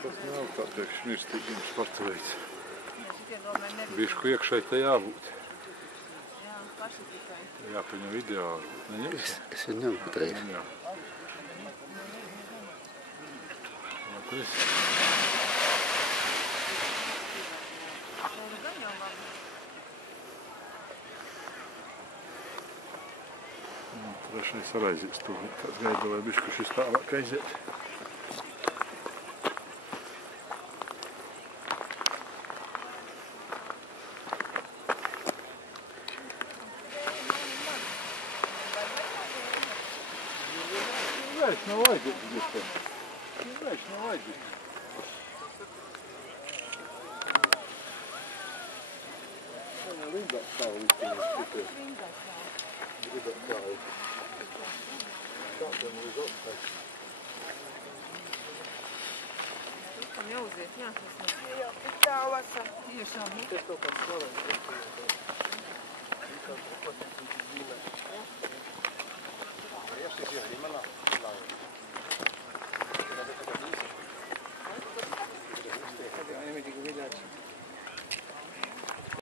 Tas nav tā teikt šmirstīgiem sporta veids. Bišku iekšai te jābūt. Jā, paši tikai. Jāpaņem ideāli. Neņems? Es viņu ņemu patreiz. Jā. Labi. Trešais var aizies tūlīt. Kāds gaida, lai bišku šis tālāk aiziet. Vairs nav aiziet, bišku. Vairs nav aiziet. Rindāk stāv uztīnīt. Rindāk stāv. Kāpēc līdz apstāj? Tam jāuziet, jā. Jā, tik tālu esam. Tiešām. Es kaut kāds slavens.